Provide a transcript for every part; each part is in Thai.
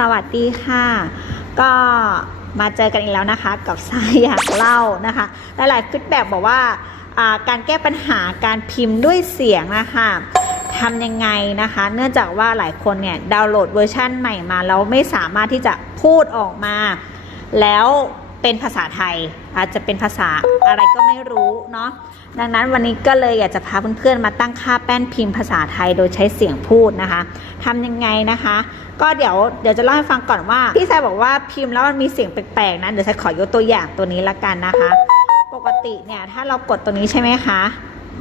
สวัสดีค่ะ ก็มาเจอกันอีกแล้วนะคะ กับสายอยากเล่านะคะหลายๆฟีดแบ็บอกว่าอ่าการแก้ปัญหาการพิมพ์ด้วยเสียงนะคะทำยังไงนะคะ เนื่องจากว่าหลายคนเนี่ยดาวน์โหลดเวอร์ชั่นใหม่มาแล้วไม่สามารถที่จะพูดออกมา แล้ว เป็นภาษาไทย อาจจะเป็นภาษาอะไรก็ไม่รู้เนาะดังนั้นวันนี้ก็เลยอยากจะพาเพื่อนๆมาตั้งค่าแป้นพิมพ์ภาษาไทยโดยใช้เสียงพูดนะคะทำยังไงนะคะ ก็เดี๋ยวเดี๋ยวจะเล่าให้ฟังก่อนว่าที่ทรายบอกว่าพิมพ์แล้วมันมีเสียงแปลกๆนะเดี๋ยวทรายขอยกตัวอย่างตัวนี้ละกันนะคะ ปกติเนี่ยถ้าเรากดตัวนี้ใช่ไหมคะ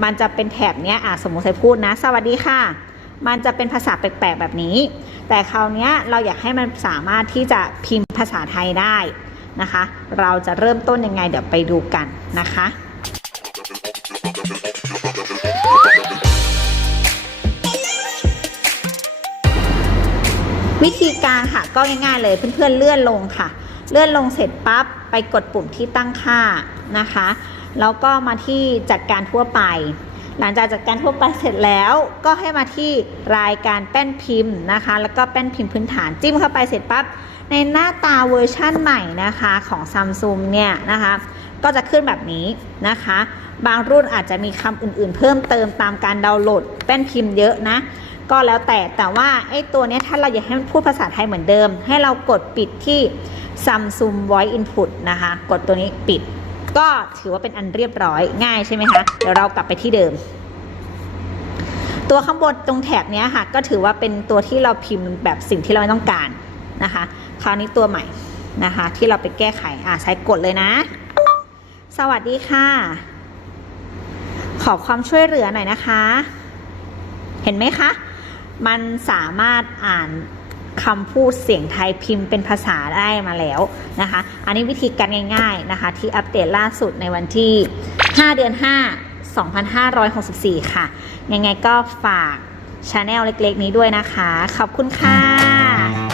มันจะเป็นแถบเนี้ยอะสมมติทรายพูดนะ สวัสดีค่ะ มันจะเป็นภาษาแปลกๆแบบนี้ แต่คราวเนี้ยเราอยากให้มันสามารถที่จะพิมพ์ภาษาไทยได้ นะคะ เราจะเริ่มต้นยังไงเดี๋ยวไปดูกันนะคะวิธีการค่ะก็ง่ายๆเลยเพื่อนๆเลื่อนลงค่ะ เลื่อนลงเสร็จปั๊บไปกดปุ่มที่ตั้งค่านะคะ แล้วก็มาที่จัดการทั่วไป หลังจากจัดการทั่วไปเสร็จแล้วก็ให้มาที่รายการแป้นพิมพ์นะคะ แล้วก็แป้นพิมพ์พื้นฐานจิ้มเข้าไปเสร็จปั๊บในหน้าตาเวอร์ชั่นใหม่นะคะของซัมซุงเนี่ยนะคะก็จะขึ้นแบบนี้นะคะ บางรุ่นอาจจะมีคำอื่นๆ เพิ่มเติมตามการดาวน์โหลดแป้นพิมพ์เยอะนะ ก็แล้วแต่แต่ว่าไอ้ตัวนี้ถ้าเราอยากให้มันพูดภาษาไทยเหมือนเดิม ให้เรากดปิดที่ Samsung Voice Input นะคะ กดตัวนี้ปิด ก็ถือว่าเป็นอันเรียบร้อยง่ายใช่ไหมคะเดี๋ยวเรากลับไปที่เดิม ตัวข้างบนตรงแถบนี้ค่ะ ก็ถือว่าเป็นตัวที่เราพิมพ์แบบสิ่งที่เราไม่ต้องการนะคะ คราวนี้ตัวใหม่นะคะ ที่เราไปแก้ไขอะใช้กดเลยนะ สวัสดีค่ะ ขอความช่วยเหลือหน่อยนะคะ เห็นไหมคะ มันสามารถอ่าน คำพูดเสียงไทยพิมพ์เป็นภาษาได้มาแล้วนะคะ อันนี้วิธีการง่าย ๆนะคะ ที่อัปเดตล่าสุดในวันที่ 5 เดือน 5 2564 ค่ะ ยังไงก็ฝากชาแนลเล็กๆ นี้ด้วยนะคะ ขอบคุณค่ะ